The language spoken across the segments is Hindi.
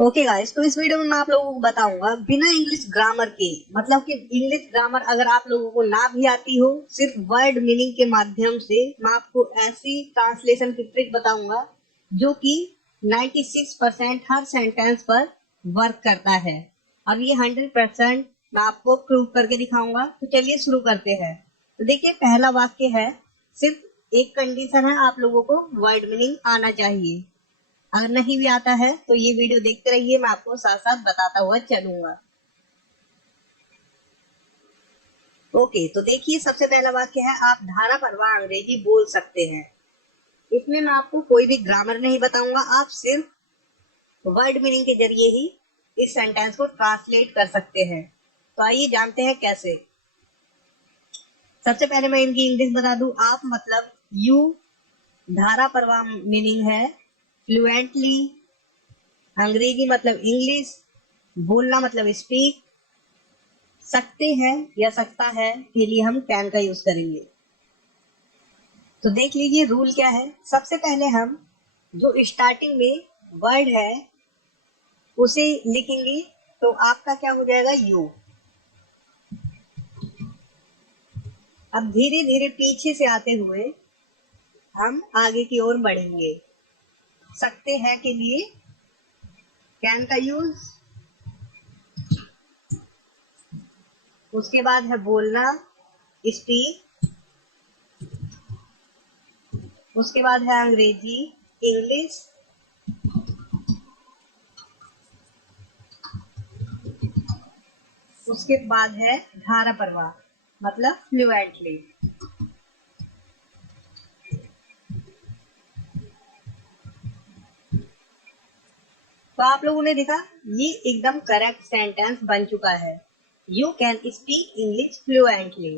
ओके गाइस, तो इस वीडियो में मैं आप लोगों को बताऊंगा बिना इंग्लिश ग्रामर के, मतलब कि इंग्लिश ग्रामर अगर आप लोगों को ना भी आती हो, सिर्फ वर्ड मीनिंग के माध्यम से मैं आपको ऐसी ट्रांसलेशन की ट्रिक बताऊंगा जो कि 96% हर सेंटेंस पर वर्क करता है और ये 100% मैं आपको प्रूव करके दिखाऊंगा। तो चलिए शुरू करते हैं। तो देखिए, पहला वाक्य है, सिर्फ एक कंडीशन है, आप लोगों को वर्ड मीनिंग आना चाहिए। अगर नहीं भी आता है तो ये वीडियो देखते रहिए, मैं आपको साथ साथ बताता हुआ चलूंगा। ओके, तो देखिए, सबसे पहला वाक्य है, आप धारा प्रवाह अंग्रेजी बोल सकते हैं। इसमें मैं आपको कोई भी ग्रामर नहीं बताऊंगा, आप सिर्फ वर्ड मीनिंग के जरिए ही इस सेंटेंस को ट्रांसलेट कर सकते हैं। तो आइए जानते हैं कैसे। सबसे पहले मैं इनकी इंग्लिश बता दूं। आप मतलब यू, धारा प्रवाह मीनिंग है फ्लुएंटली, अंग्रेजी मतलब इंग्लिश, बोलना मतलब स्पीक, सकते हैं या सकता है के लिए हम कैन का यूज करेंगे। तो देख लीजिए रूल क्या है। सबसे पहले हम जो स्टार्टिंग में वर्ड है उसे लिखेंगे, तो आपका क्या हो जाएगा, यू। अब धीरे धीरे पीछे से आते हुए हम आगे की ओर बढ़ेंगे। सकते हैं के लिए कैन का यूज, उसके बाद है बोलना स्पीक, उसके बाद है अंग्रेजी इंग्लिश, उसके बाद है धारा प्रवाह मतलब फ्लुएंटली। तो आप लोगों ने देखा, ये एकदम करेक्ट सेंटेंस बन चुका है। You can speak English fluently.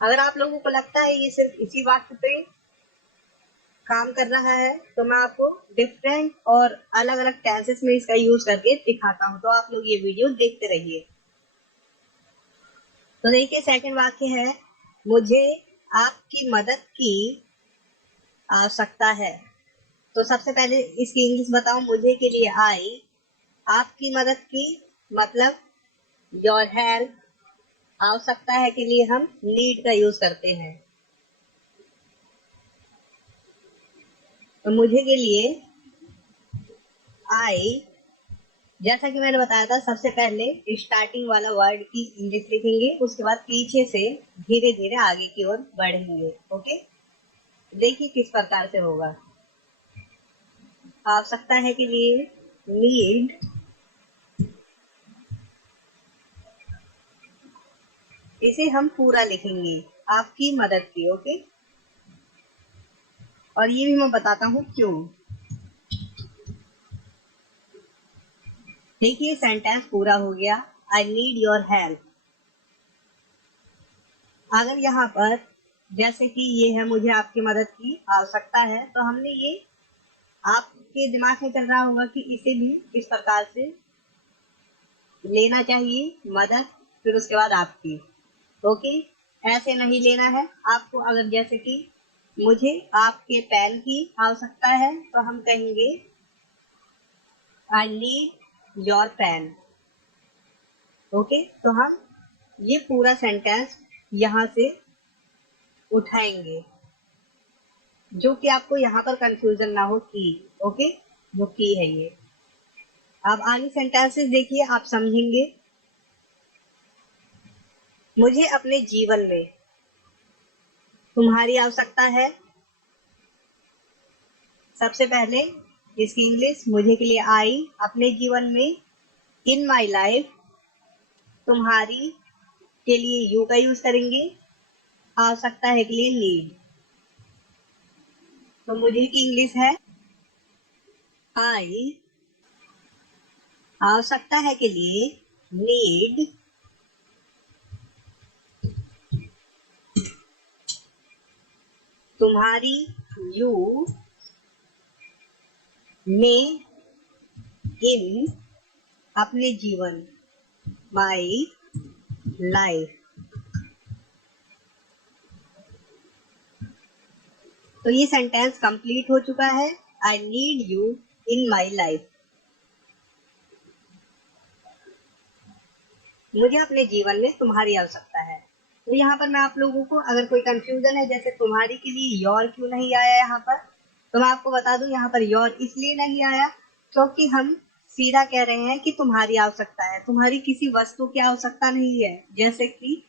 अगर आप लोगों को लगता है ये सिर्फ इसी वाक्य पे काम कर रहा है, तो मैं आपको डिफरेंट और अलग अलग टेंसेस में इसका यूज करके दिखाता हूँ। तो आप लोग ये वीडियो देखते रहिए। तो देखिए, सेकंड वाक्य है, मुझे आपकी मदद की आवश्यकता है। तो सबसे पहले इसकी इंग्लिश बताऊं। मुझे के लिए आई, आपकी मदद की मतलब योर हेल्प, आवश्यकता है के लिए हम नीड का यूज करते हैं। तो मुझे के लिए आई, जैसा कि मैंने बताया था, सबसे पहले स्टार्टिंग वाला वर्ड की इंग्लिश लिखेंगे, उसके बाद पीछे से धीरे धीरे आगे की ओर बढ़ेंगे। ओके, देखिए किस प्रकार से होगा। आवश्यकता है के लिए नीड, इसे हम पूरा लिखेंगे, आपकी मदद की। ओके, और ये भी मैं बताता हूँ क्यों। देखिए, सेंटेंस पूरा हो गया, आई नीड योर हेल्प। अगर यहाँ पर जैसे कि ये है, मुझे आपकी मदद की आवश्यकता है, तो हमने ये, आपके दिमाग में चल रहा होगा कि इसे भी इस प्रकार से लेना चाहिए, मदद फिर उसके बाद आपकी। ओके, ऐसे नहीं लेना है आपको। अगर जैसे कि मुझे आपके पेन की आवश्यकता है, तो हम कहेंगे I need your pen. Okay, तो हम ये पूरा सेंटेंस यहाँ से उठाएंगे, जो कि आपको यहाँ पर कंफ्यूजन ना हो की। ओके, जो की है ये। अब आगे सेंटेंसेस देखिए, आप समझेंगे। मुझे अपने जीवन में तुम्हारी आवश्यकता है। सबसे पहले इसकी इंग्लिश, मुझे के लिए आई, अपने जीवन में इन माई लाइफ, तुम्हारी के लिए यू का यूज करेंगे, आवश्यकता है के लिए नीड। तो मुझे की इंग्लिश है आई, आवश्यकता है के लिए नीड, तुम्हारी यू, में इन अपने जीवन माई लाइफ। तो ये सेंटेंस कंप्लीट हो चुका है। I need you in my life. मुझे अपने जीवन में तुम्हारी आवश्यकता है। तो यहाँ पर मैं आप लोगों को, अगर कोई कंफ्यूजन है, जैसे तुम्हारी के लिए योर क्यों नहीं आया यहाँ पर, तो मैं आपको बता दूं यहाँ पर योर इसलिए नहीं आया क्योंकि हम सीधा कह रहे हैं कि तुम्हारी आवश्यकता है, तुम्हारी किसी वस्तु की आवश्यकता नहीं है। जैसे कि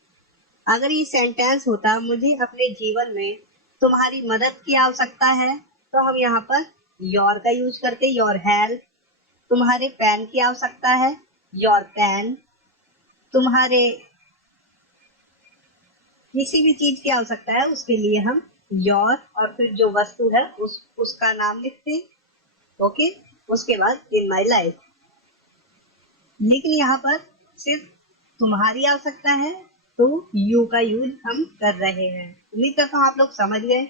अगर ये सेंटेंस होता मुझे अपने जीवन में तुम्हारी मदद की आवश्यकता है, तो हम यहाँ पर योर का यूज करते, योर हेल्प। तुम्हारे पेन की आवश्यकता है, योर पेन। तुम्हारे किसी भी चीज की आवश्यकता है उसके लिए हम योर और फिर जो वस्तु है उसका नाम लिखते हैं। ओके, उसके बाद इन माई लाइफ। लेकिन यहाँ पर सिर्फ तुम्हारी आवश्यकता है तो यू का यूज हम कर रहे हैं। उम्मीद करता हूँ आप लोग समझ गए।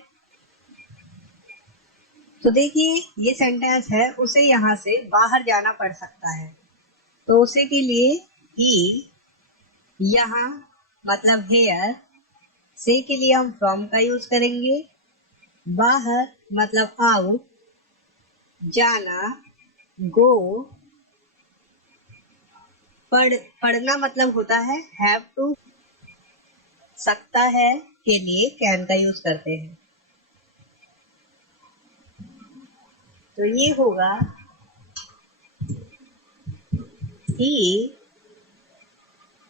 तो देखिए ये सेंटेंस है, उसे यहाँ से बाहर जाना पड़ सकता है, तो उसे के लिए ही, यहाँ मतलब हेयर, से के लिए हम फ्रॉम का यूज करेंगे, बाहर मतलब आउट, जाना गो, पढ़ना मतलब होता है हैव टू, सकता है के लिए कैन का यूज करते हैं। तो ये होगा ही,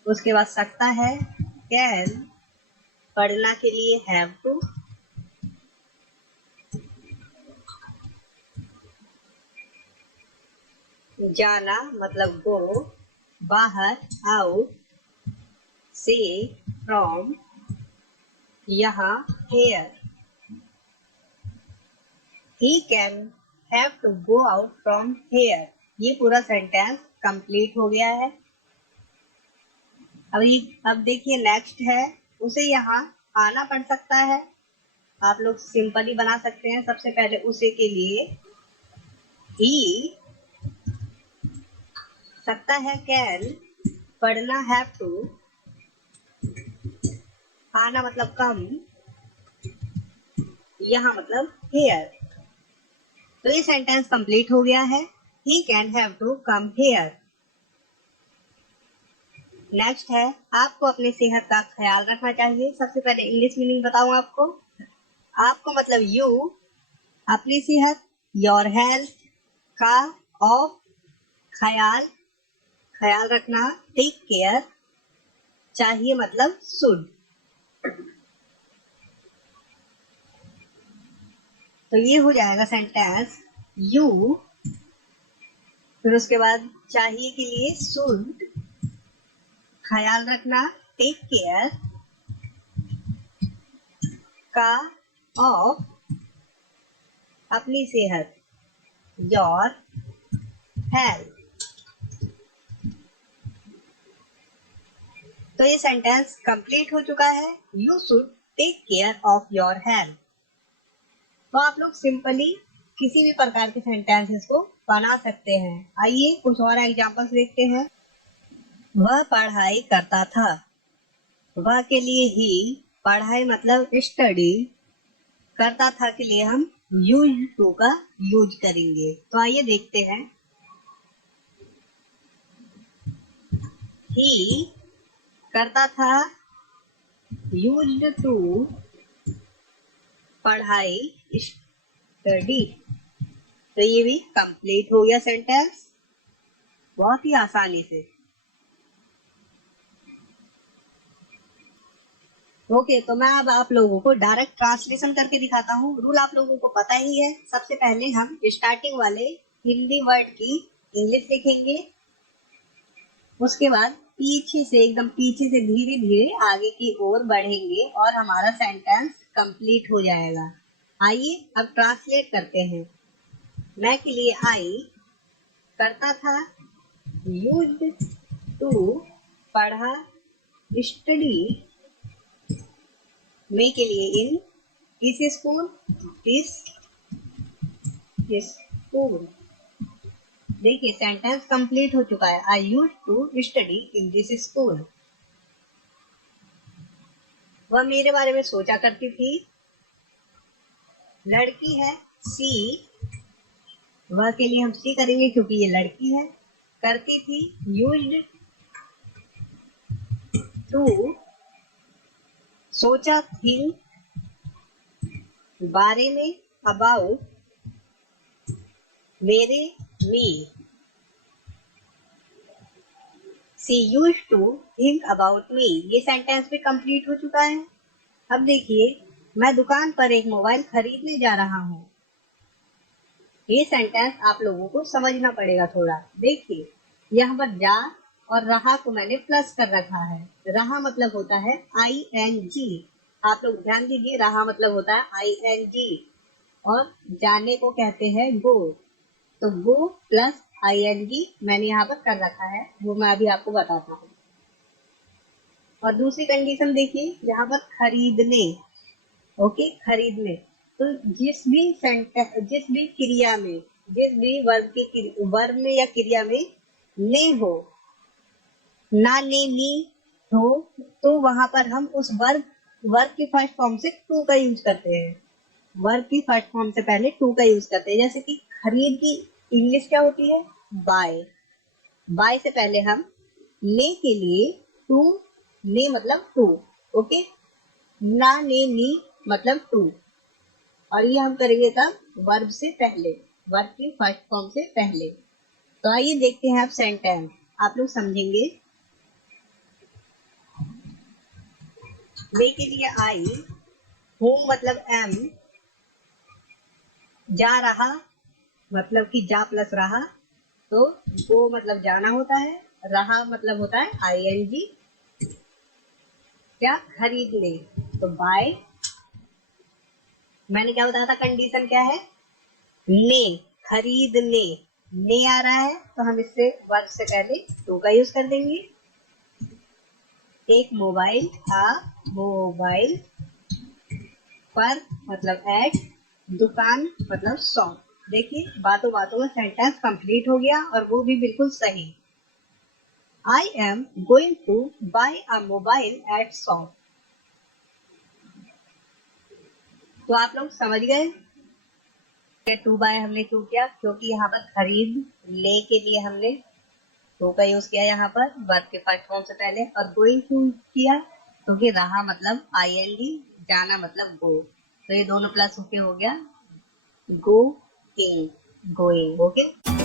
उसके बाद सकता है कैन, पढ़ना के लिए हैव टू, जाना मतलब गो, बाहर आउट, से फ्रॉम, यहाँ hair. He can have to go out from here। ये पूरा सेंटेंस कंप्लीट हो गया है। अब देखिए नेक्स्ट है, उसे यहाँ आना पड़ सकता है। आप लोग सिंपली बना सकते हैं। सबसे पहले उसे के लिए ही, सकता है कैन, पढ़ना हैव टू, आना मतलब कम, यहाँ मतलब हेयर। तो ये सेंटेंस कंप्लीट हो गया है। He can have to come here. Next है, आपको अपनी सेहत का ख्याल रखना चाहिए। सबसे पहले इंग्लिश मीनिंग बताऊं आपको। आपको मतलब यू, अपनी सेहत, योर हेल्थ, का, ऑफ, ख्याल, ख्याल रखना, टेक केयर, चाहिए मतलब शुड। तो ये हो जाएगा सेंटेंस यू, फिर उसके बाद चाहिए के लिए शुड, ख्याल रखना टेक केयर, का, ऑफ, अपनी सेहत योर हेल्थ। तो ये सेंटेंस कंप्लीट हो चुका है। You should take care of your health. तो आप लोग सिंपली किसी भी प्रकार के सेंटेंसेस को बना सकते हैं। आइए कुछ और एग्जांपल्स देखते हैं। वह पढ़ाई करता था, वह के लिए ही, पढ़ाई मतलब स्टडी, करता था के लिए हम यूज टू का यूज करेंगे। तो आइए देखते हैं। ही करता था, यूज्ड टू, पढ़ाई स्टडी। तो ये भी कंप्लीट हो गया सेंटेंस बहुत ही आसानी से। ओके, तो मैं अब आप लोगों को डायरेक्ट ट्रांसलेशन करके दिखाता हूँ। रूल आप लोगों को पता ही है। सबसे पहले हम स्टार्टिंग वाले हिंदी वर्ड की इंग्लिश लिखेंगे, उसके बाद पीछे से, एकदम पीछे से धीरे धीरे आगे की ओर बढ़ेंगे और हमारा सेंटेंस कंप्लीट हो जाएगा। आइए अब ट्रांसलेट करते हैं। मैं के लिए आई, करता था, यूज्ड टू, पढ़ा, स्टडी, मे के लिए इन, इस स्कूल, दिस स्कूल। देखिए सेंटेंस कंप्लीट हो चुका है। I use to study in this school. वह मेरे बारे में सोचा करती थी। लड़की है सी, वह के लिए हम सी करेंगे क्योंकि ये लड़की है। करती थी, यूज्ड टू, सोचा, थिंक, बारे में, अबाउट, मेरे, me. She used to think about me. ये सेंटेंस भी कंप्लीट हो चुका है। अब देखिए, मैं दुकान पर एक मोबाइल खरीदने जा रहा हूँ। ये सेंटेंस आप लोगों को समझना पड़ेगा थोड़ा। देखिए, यहाँ पर जा और रहा को मैंने प्लस कर रखा है। रहा मतलब होता है ING। आप लोग ध्यान दीजिए, रहा मतलब होता है ING और जाने को कहते हैं गो। तो गो प्लस ING मैंने यहाँ पर कर रखा है, वो मैं अभी आपको बताता हूँ। और दूसरी कंडीशन देखिए, यहाँ पर खरीदने, ओके, खरीदने। तो जिस भी क्रिया में, जिस भी वर्ब में या क्रिया में ने हो, ना, ने, नी हो, तो वहां पर हम उस वर्ब की फर्स्ट फॉर्म से टू का यूज करते हैं। वर्ब की फर्स्ट फॉर्म से पहले टू का यूज करते हैं। जैसे कि खरीद की इंग्लिश क्या होती है? बाय। बाय से पहले हम ने के लिए टू, ने मतलब टू, ओके, ना, ने, नी मतलब टू। और ये हम करेंगे तब वर्ब से पहले, वर्ब की फर्स्ट फॉर्म से पहले। तो आइए देखते हैं अब सेंटेंस, आप लोग समझेंगे। वे के लिए आई, होम मतलब एम, जा रहा मतलब कि जा प्लस रहा, तो गो मतलब जाना होता है, रहा मतलब होता है ING। क्या? खरीदने, तो बाय। मैंने क्या बताया था, कंडीशन क्या है? ने, खरीदने, ने आ रहा है तो हम इससे वर्ब से पहले टू का यूज कर देंगे। एक मोबाइल, मोबाइल, पर मतलब एट, दुकान मतलब शॉप। देखिए, बातों बातों में सेंटेंस कंप्लीट हो गया और वो भी बिल्कुल सही। I am going to buy a mobile at shop. तो आप लोग समझ गए टू बाय हमने क्यों किया? क्योंकि यहाँ पर खरीद ले के लिए हमने टू का यूज किया यहाँ पर वर्ब के फर्स्ट फॉर्म से पहले। और गोइंग क्यों किया? क्योंकि रहा मतलब ING, जाना मतलब गो। तो ये दोनों प्लस होके हो गया गो, गोइंग, ओके।